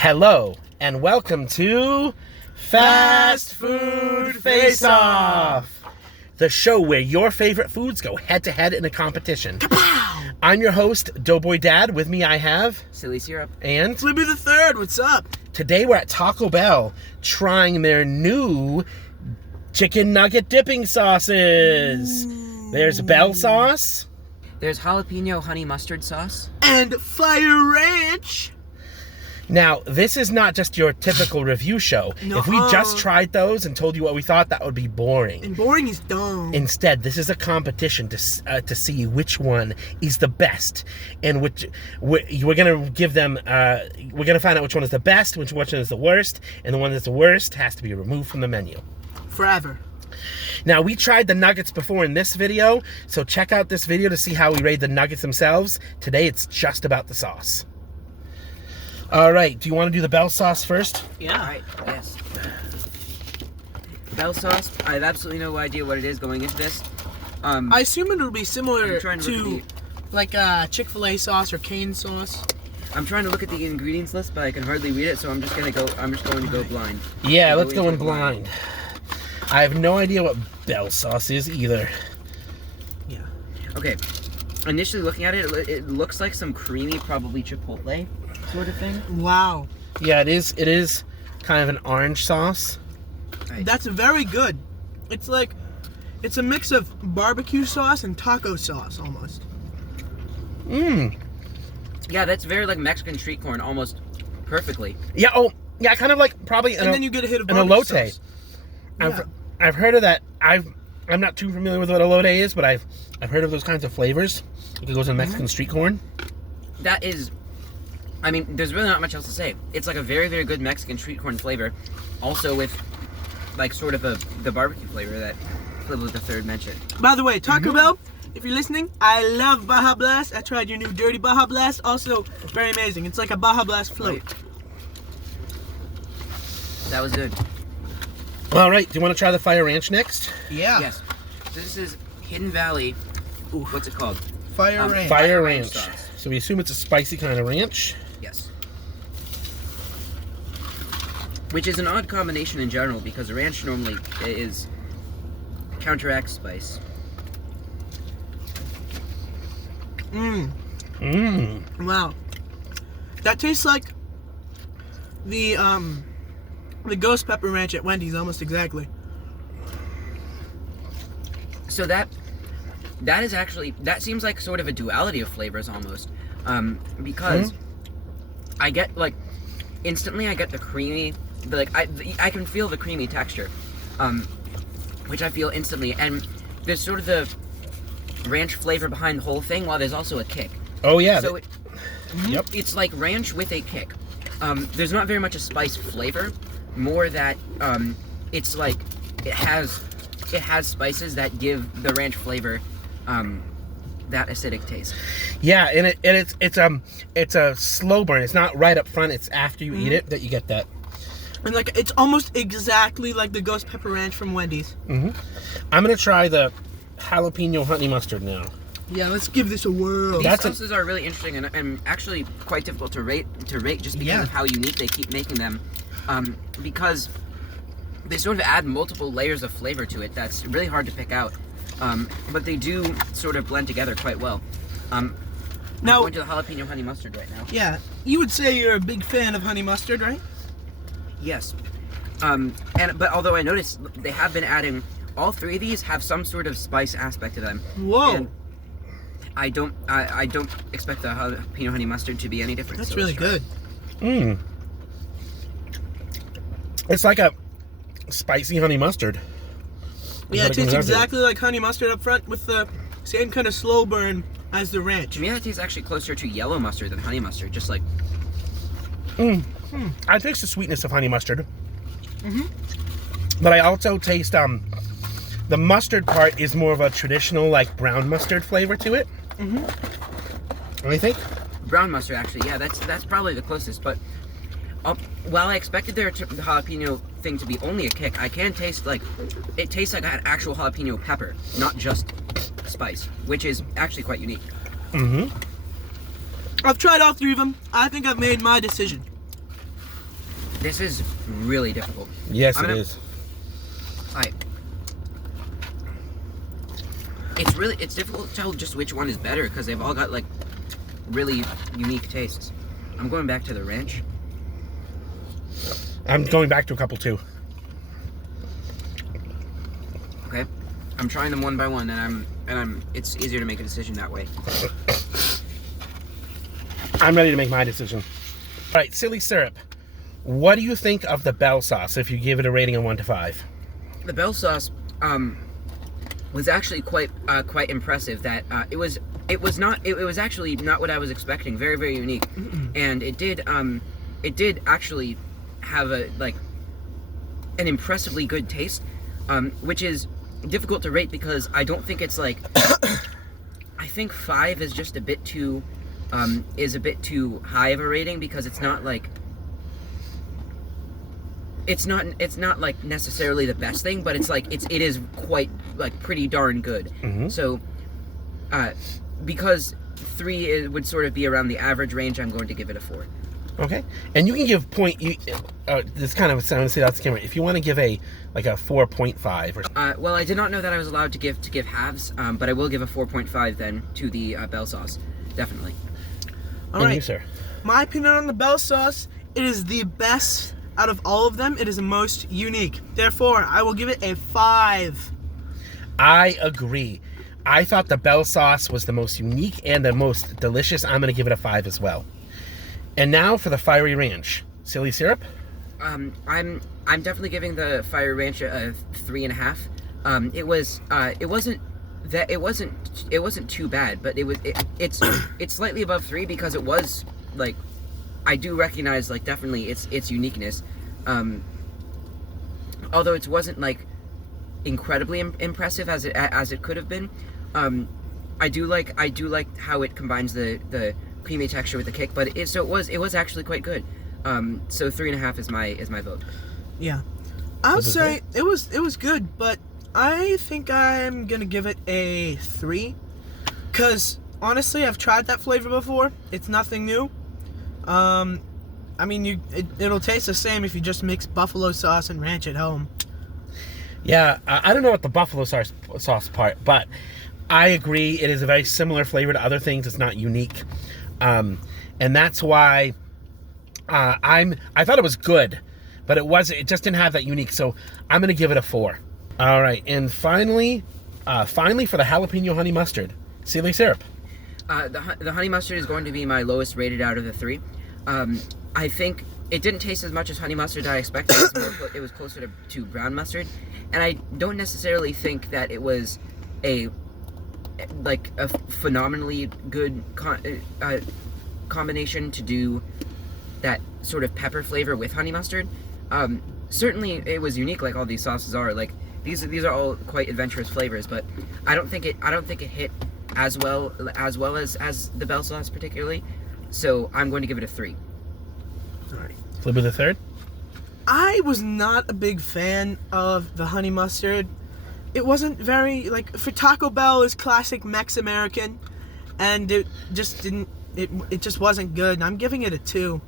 Hello, and welcome to Fast Food Face-Off, the show where your favorite foods go head-to-head in a competition. Kapow! I'm your host, Doughboy Dad. With me, I have... Silly Syrup. And... Flippy the Third, what's up? Today, we're at Taco Bell trying their new chicken nugget dipping sauces. Ooh. There's Bell sauce. There's Jalapeno Honey Mustard sauce. And Fire Ranch. Now, this is not just your typical review show. No. If we just tried those and told you what we thought, that would be boring. And boring is dumb. Instead, this is a competition to see which one is the best, and we're gonna give them. We're gonna find out which one is the best, which one is the worst, and the one that's the worst has to be removed from the menu Forever. Now, we tried the nuggets before in this video, so check out this video to see how we rate the nuggets themselves. Today, it's just about the sauce. All right, do you want to do the Bell sauce first? Yeah. All right, yes. Bell sauce, I have absolutely no idea what it is going into this. I assume it'll be similar I'm to like Chick-fil-A sauce or Cane sauce. I'm trying to look at the ingredients list, but I can hardly read it, so I'm just going to go blind. Yeah, let's go in blind. I have no idea what Bell sauce is either. Yeah. Okay, initially looking at it, it looks like some creamy, probably Chipotle sort of thing. Wow. Yeah, it is kind of an orange sauce. Right. That's very good. It's a mix of barbecue sauce and taco sauce almost. Yeah, that's very like Mexican street corn, almost perfectly. Yeah, yeah, kind of like probably And then you get a hit of an barbecue elote. sauce. Yeah. I've heard of that. I'm not too familiar with what elote is, but I've heard of those kinds of flavors. It goes in Mexican street corn. That is, I mean, there's really not much else to say. It's like a very, very good Mexican street corn flavor, also with like sort of the barbecue flavor that Flippy the Third mentioned. By the way, Taco Bell, if you're listening, I love Baja Blast. I tried your new Dirty Baja Blast. Also, very amazing. It's like a Baja Blast float. Right. That was good. All right, do you want to try the Fire Ranch next? Yeah. Yes. So this is Hidden Valley. Oof. What's it called? Fire Ranch. Fire Ranch Ranch. sauce. So we assume it's a spicy kind of ranch. Yes. Which is an odd combination in general because ranch normally is counteracts spice. Wow. That tastes like the ghost pepper ranch at Wendy's almost exactly. So that is actually, that seems like sort of a duality of flavors almost, because I get like instantly I get the creamy, like I can feel the creamy texture, which I feel instantly, and there's sort of the ranch flavor behind the whole thing, while there's also a kick. Oh yeah. So Yep. it's like ranch with a kick. There's not very much a spice flavor, more that it's like it has spices that give the ranch flavor that acidic taste. Yeah, and it's a slow burn. It's not right up front. It's after you eat it that you get that. And like it's almost exactly like the ghost pepper ranch from Wendy's. I'm gonna try the Jalapeno Honey Mustard now. Yeah, let's give this a whirl. These sauces are really interesting and actually quite difficult to rate just because of how unique they keep making them, because they sort of add multiple layers of flavor to it that's really hard to pick out, but they do sort of blend together quite well. I'm Now, going to the Jalapeno Honey Mustard right now. yeah, you would say you're a big fan of honey mustard, right? Yes, but although I noticed they have been adding, all three of these have some sort of spice aspect to them. Whoa. And I don't expect the Jalapeno Honey Mustard to be any different. That's so really let's try it. good. It's like a spicy honey mustard. Yeah, it tastes exactly like honey mustard up front with the same kind of slow burn as the ranch. To me, that tastes actually closer to yellow mustard than honey mustard. Just like I taste the sweetness of honey mustard. But I also taste the mustard part is more of a traditional like brown mustard flavor to it. What do you think? brown mustard, actually. Yeah, that's probably the closest. But while I expected the jalapeno thing to be only a kick, I can taste like it tastes like an actual jalapeno pepper, not just spice, which is actually quite unique. I've tried all three of them. I think I've made my decision. This is really difficult. Yes, it is. It's difficult to tell just which one is better because they've all got like really unique tastes. I'm going back to the ranch. I'm going back to a couple too. Okay, I'm trying them one by one, and it's easier to make a decision that way. I'm ready to make my decision. All right, silly syrup. What do you think of the Bell sauce if you give it a rating of 1 to 5? The Bell sauce was actually quite impressive. That it was actually not what I was expecting. Very, very unique, and it did actually have an impressively good taste, which is difficult to rate because I don't think it's like I think 5 is just a bit too high of a rating because it's not like it's not like necessarily the best thing, but it's like it is quite like pretty darn good. So because 3 would sort of be around the average range, I'm going to give it a 4. Okay, and you can give this kind of sounds say that's camera. If you want to give a 4.5 or well, I did not know that I was allowed to give halves, but I will give a 4.5 then to the Bell sauce, definitely. All right, you, sir. My opinion on the Bell sauce, it is the best out of all of them. It is the most unique. Therefore, I will give it a 5. I agree. I thought the Bell sauce was the most unique and the most delicious. I'm going to give it a 5 as well. And now for the Fiery Ranch. Silly syrup? I'm definitely giving the Fiery Ranch a 3.5. It wasn't too bad, but it's slightly above 3 because it was like I do recognize like definitely its uniqueness. Although it wasn't like incredibly impressive as it could have been. I do like how it combines the creamy texture with the kick, but it was actually quite good. So 3.5 is my vote. Yeah, I would say it was good, but I think I'm gonna give it a 3, cause honestly I've tried that flavor before. It's nothing new. I mean it'll taste the same if you just mix buffalo sauce and ranch at home. Yeah, I don't know what the buffalo sauce part, but I agree it is a very similar flavor to other things. It's not unique. And that's why I thought it was good, but it just didn't have that unique, so I'm gonna give it a 4. All right, and finally for the jalapeno honey mustard, silly syrup. The honey mustard is going to be my lowest rated out of the 3. I think it didn't taste as much as honey mustard I expected. It was closer to brown mustard, and I don't necessarily think that it was a phenomenally good combination to do that sort of pepper flavor with honey mustard. Certainly it was unique, like all these sauces are. Like these are all quite adventurous flavors, but I don't think it hit as well as the Bell sauce particularly. So I'm going to give it a 3. All right. Flip with a 3rd. I was not a big fan of the honey mustard. It wasn't very, for Taco Bell is classic Mex-American, and it just didn't, it just wasn't good. I'm giving it a 2.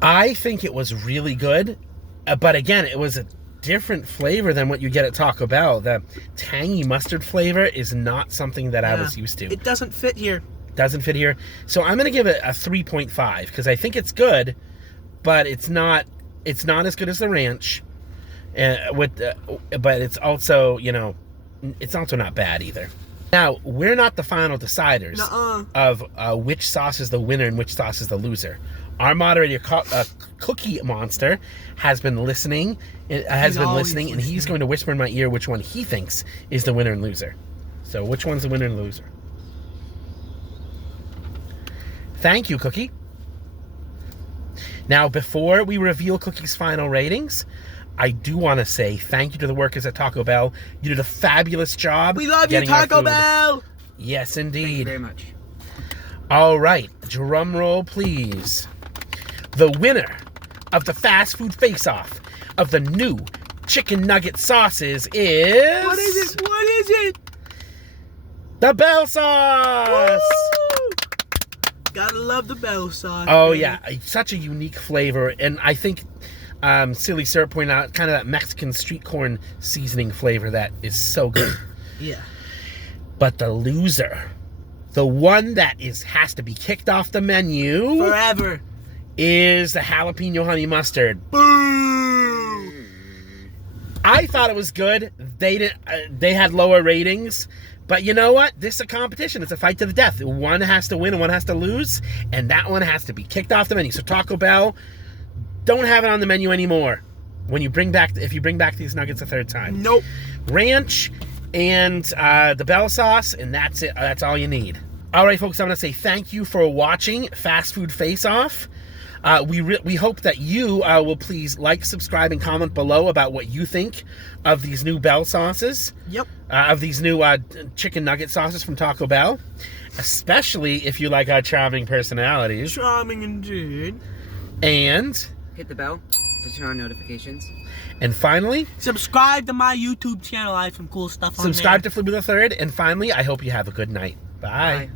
I think it was really good, but again, it was a different flavor than what you get at Taco Bell. The tangy mustard flavor is not something that I was used to. It doesn't fit here. Doesn't fit here. So I'm going to give it a 3.5 because I think it's good, but it's not as good as the ranch. But it's also, it's also not bad either. Now, we're not the final deciders of which sauce is the winner and which sauce is the loser. Our moderator, Cookie Monster, has been listening. And he's going to whisper in my ear which one he thinks is the winner and loser. So, which one's the winner and loser? Thank you, Cookie. Now, before we reveal Cookie's final ratings, I do want to say thank you to the workers at Taco Bell. You did a fabulous job. We love you, Taco Bell! Yes, indeed. Thank you very much. All right, drum roll, please. The winner of the fast food face-off of the new chicken nugget sauces is... What is it? The Bell sauce! Woo! Gotta love the bell sauce. Oh baby. yeah, such a unique flavor, and I think Silly Syrup pointed out kind of that Mexican street corn seasoning flavor that is so good. Yeah. But the loser, the one that has to be kicked off the menu, Forever. is the jalapeno honey mustard. Boo! I thought it was good. They didn't. They had lower ratings. But you know what? This is a competition. It's a fight to the death. One has to win and one has to lose, and that one has to be kicked off the menu. So Taco Bell, don't have it on the menu anymore. If you bring back these nuggets a third time. Nope. Ranch and the bell sauce, and that's it. That's all you need. All right, folks. I'm gonna say thank you for watching Fast Food Face Off. We hope that you will please like, subscribe, and comment below about what you think of these new bell sauces. Yep. Of these new chicken nugget sauces from Taco Bell. Especially if you like our charming personalities. Charming indeed. And Hit the bell to turn on notifications. finally, Subscribe to my YouTube channel. I have some cool stuff on there. subscribe to Flibby the Third. And finally, I hope you have a good night. Bye. Bye.